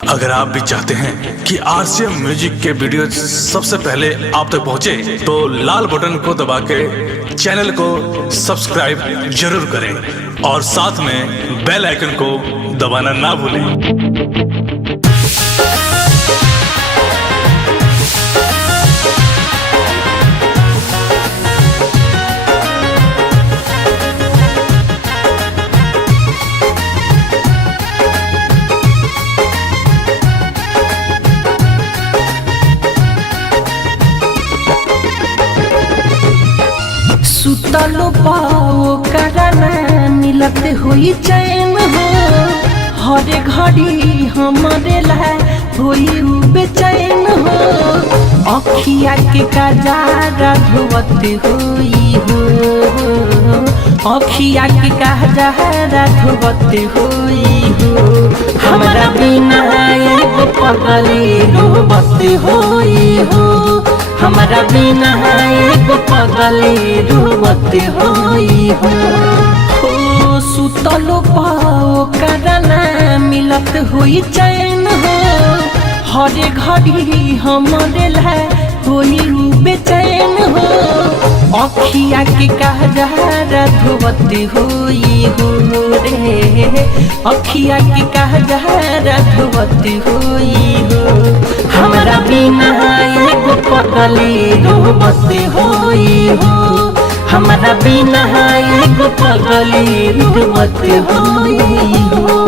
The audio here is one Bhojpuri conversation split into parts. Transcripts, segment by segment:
अगर आप भी चाहते हैं कि आरसीएम म्यूजिक के वीडियो सबसे पहले आप तक पहुंचे, तो लाल बटन को दबा के चैनल को सब्सक्राइब जरूर करें और साथ में बेल आइकन को दबाना ना भूलें। सुतलो पाओ करना मिलत हुई चैन हो, हर घड़ी हमारे ला हुई बेचैन हो। अखिया के कजारा धोवत हुई हो, अखिया के कजारा धोवत हुई हो। हमारा बिना एगो पगली रोवत हुई हो, हमारा बिना एगो पगली रोवत होई हो। हो सुतलो पाओ करना मिलत हुई चैन हो, हर घड़ी हमारे ला होई बेचैन हो। अखिया के कजारा धोवत हुई हो रे, अखिया के कजारा धोवत हुई हो। हमारा बिना एगो पगली रोवत होई हो, हमारा बिना एगो पगली रोवत होई हो।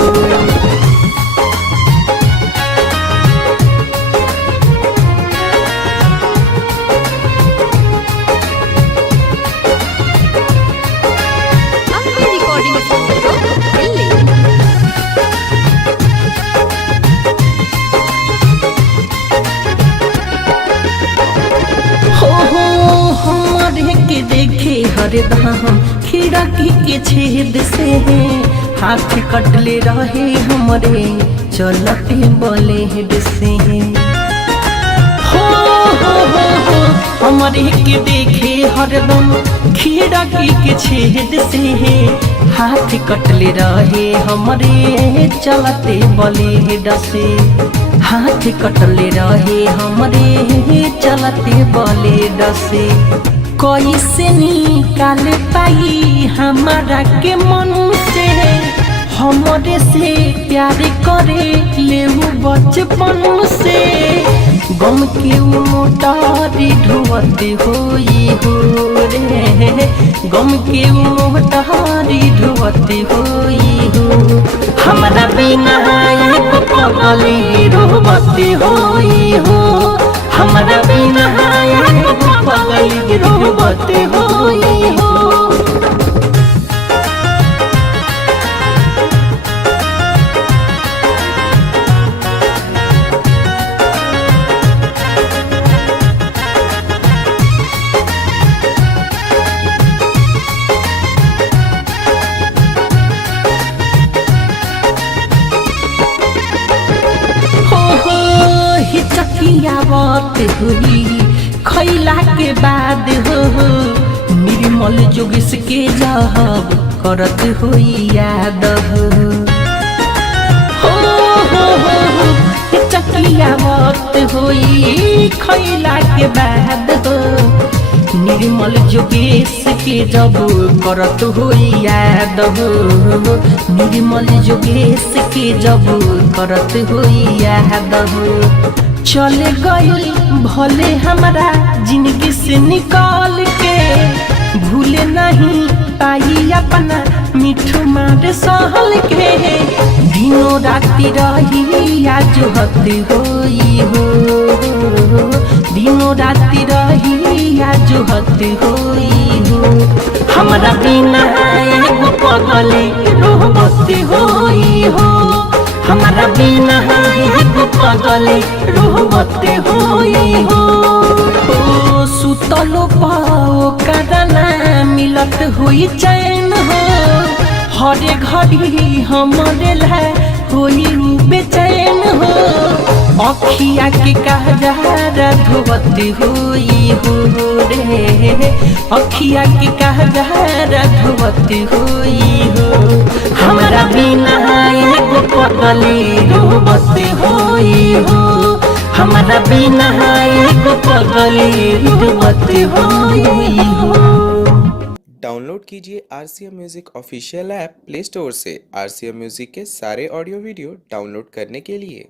के देखे हरदम खिड़की के छेद से हाथ कटले रहे हमरे चलते ब्लेड से। हो हमरे के देखे हरदम खिड़की के छेद से हाथ कटले रहे हमरे चलते ब्लेड से। हाथ कटले रहे हमरे चलते ब्लेड से। कैसे निकाल पाई हमारा के मन से, हमरे से प्यार करे ले बचपन से। गम के मोटारी ढोवत होई हो रे, गम के मोटारी ढोवत होई हो। हमारा बिना एगो पगली रोवत होई हो, हमारा बिना एगो पगली रोवत होई हो। हिचकियावत हुई खैला के बाद हो, निर्मल जोगिस के जब करत हुई याद हो। हिचकियावत हुई खैला के बाद हो, निर्मल जोगेश के जब करत हुई याद हो। निर्मल जोगेश के जब करत हुई याद हो। चले गई भले हमारा जिंदगी से निकाल के, भूले नहीं पाई अपना मिठू मार सहल के। दिनों राति रही आज हती होई हो, दिनों राति रही आज हती होई हो। हमारा बिना एगो पगली रोवत होई हो, हमारा बिना एगो पगली रोवत होई हो। सुतलो पाओ करना मिलत हुई चैन हो, हर घड़ी हमारे ला होई बेचैन हो। अखिया के कजारा धोवत हुई हो रे, अखिया के कजारा धोवत हुई हो। हमारा बिना एगो पगली रोवत हो। हमारा बिना एगो पगली रुवत होई हो। डाउनलोड कीजिए RCM music official app play store से। RCM म्यूजिक के सारे ऑडियो वीडियो डाउनलोड करने के लिए